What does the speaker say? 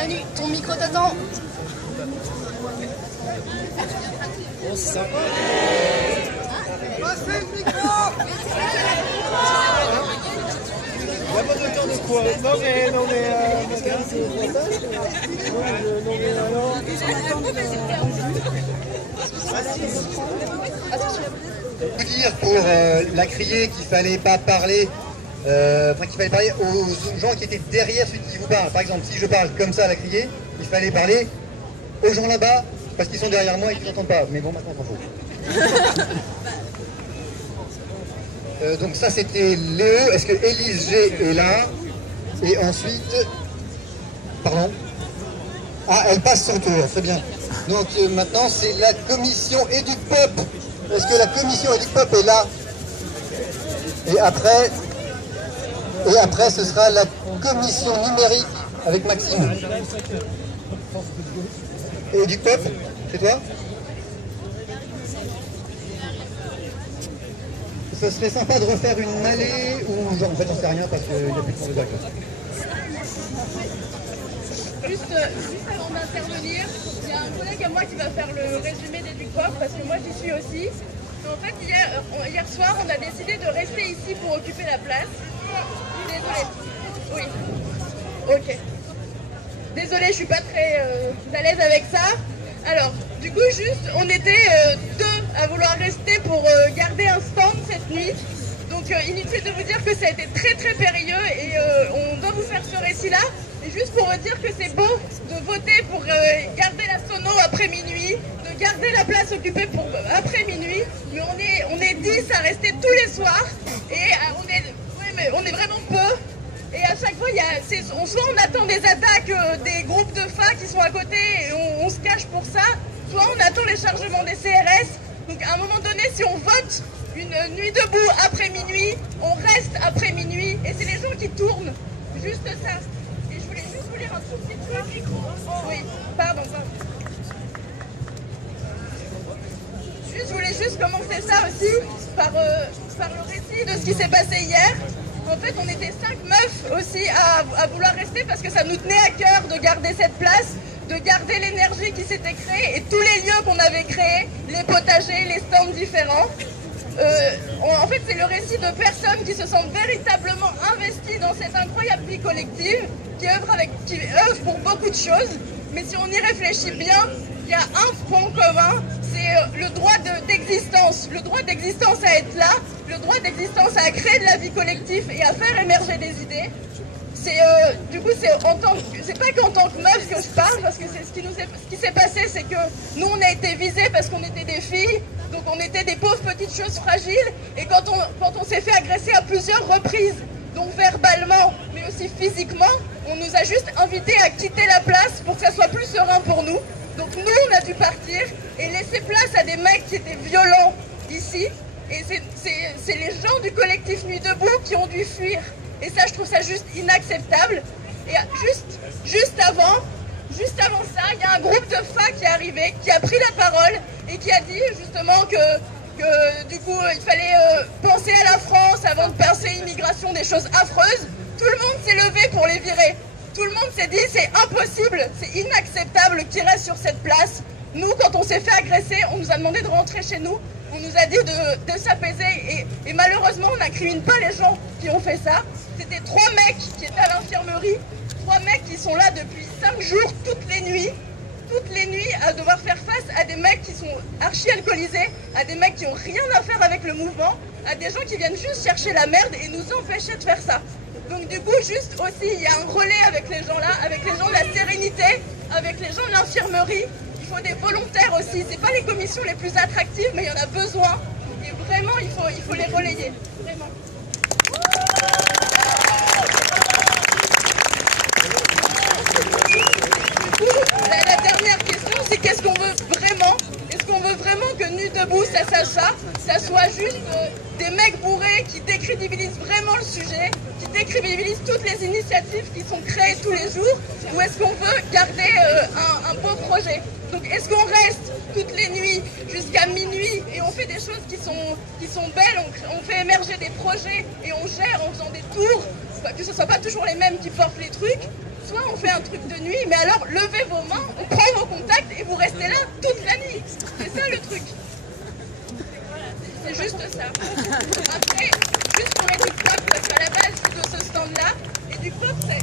Manu, ton micro t'attend. Oh, c'est sympa. Passez le micro. Il n'y a pas de temps de quoi. Non mais madame, c'est pour ça. Non mais alors. Vous dire pour la crier qu'il fallait pas parler, qu'il fallait parler aux gens qui étaient derrière celui qui vous parle. Par exemple, si je parle comme ça à la crier, il fallait parler aux gens là-bas parce qu'ils sont derrière moi et qu'ils n'entendent pas. Mais bon, maintenant on s'en fout. Donc ça c'était Léo. Est-ce que Élise G est là? Et ensuite, pardon. Ah, elle passe son tour, très bien. Donc maintenant c'est la commission EducPop. Est-ce que la commission EducPop est là? Et après ce sera la commission numérique avec Maxime. Et EducPop, c'est toi? Ce serait sympa de refaire une allée ou genre en fait j'en sais rien parce qu'il n'y a plus de temps de bac. Juste avant d'intervenir, il y a un collègue à moi qui va faire le résumé d'EducPop parce que moi j'y suis aussi. En fait, hier soir, on a décidé de rester ici pour occuper la place. Désolée. Oui. Ok. Désolée, je suis pas très à l'aise avec ça. Alors, du coup, juste, on était deux à vouloir rester pour garder un stand cette nuit. Donc, inutile de vous dire que ça a été très très périlleux et on doit vous faire ce récit-là. Et juste pour vous dire que c'est beau de voter pour garder la sono après minuit, de garder la place occupée pour après minuit, mais on est 10 à rester tous les soirs et on est vraiment peu. Et à chaque fois, soit on attend des attaques des groupes de FA qui sont à côté et on se cache pour ça, soit on attend les chargements des CRS. Donc à un moment donné, si on vote une nuit debout après minuit, on reste après minuit et c'est les gens qui tournent. Juste ça. Et je voulais juste vous lire un tout petit truc. Oui, pardon. Je voulais juste commencer ça aussi par le récit de ce qui s'est passé hier. En fait, on était 5 meufs aussi à vouloir rester parce que ça nous tenait à cœur de garder cette place, de garder l'énergie qui s'était créée et tous les lieux qu'on avait créés, les potagers, les stands différents. En fait, c'est le récit de personnes qui se sentent véritablement investies dans cette incroyable vie collective, qui œuvrent pour beaucoup de choses. Mais si on y réfléchit bien, il y a un point commun, c'est le droit d'existence. Le droit d'existence à être là, le droit d'existence à créer de la vie collective et à faire émerger des idées. Du coup, c'est pas qu'en tant que meuf que je parle, parce que ce qui s'est passé, c'est que nous, on a été visés parce qu'on était des filles, donc on était des pauvres petites choses fragiles, et quand on s'est fait agresser à plusieurs reprises, donc verbalement, mais aussi physiquement, on nous a juste invités à quitter la place pour que ça soit plus serein pour nous. Donc nous, on a dû partir et laisser place à des mecs qui étaient violents ici, et c'est les gens du collectif Nuit Debout qui ont dû fuir. Et ça, je trouve ça juste inacceptable. Et juste avant ça, il y a un groupe de FA qui est arrivé, qui a pris la parole et qui a dit justement que du coup, il fallait penser à la France avant de penser immigration, des choses affreuses. Tout le monde s'est levé pour les virer. Tout le monde s'est dit, c'est impossible, c'est inacceptable qu'ils restent sur cette place. Nous, quand on s'est fait agresser, on nous a demandé de rentrer chez nous. On nous a dit de s'apaiser et malheureusement, on n'incrimine pas les gens qui ont fait ça. C'était 3 mecs qui étaient à l'infirmerie, 3 mecs qui sont là depuis 5 jours, toutes les nuits, à devoir faire face à des mecs qui sont archi-alcoolisés, à des mecs qui n'ont rien à faire avec le mouvement, à des gens qui viennent juste chercher la merde et nous empêcher de faire ça. Donc du coup, juste aussi, il y a un relais avec les gens là, avec les gens de la sérénité, avec les gens de l'infirmerie. Il faut des volontaires aussi. C'est pas les commissions les plus attractives, mais il y en a besoin. Et vraiment, il faut les relayer. Vraiment. Du coup, la dernière question, c'est qu'est-ce qu'on veut vraiment? Est-ce qu'on veut vraiment que Nuit Debout, ça soit juste des mecs bourrés qui décrédibilisent vraiment le sujet, qui décrédibilisent toutes les initiatives qui sont créées tous les jours, ou est-ce qu'on veut garder un beau projet? Donc est-ce qu'on reste toutes les nuits jusqu'à minuit et on fait des choses qui sont belles, on fait émerger des projets et on gère en faisant des tours, que ce ne soit pas toujours les mêmes qui portent les trucs? soir, on fait un truc de nuit, mais alors levez vos mains, on prend vos contacts et vous restez là toute la nuit. C'est ça le truc. Voilà, c'est juste ça. Après, juste pour être exact, parce qu'à la base, je suis de ce stand-là, et du coup, ça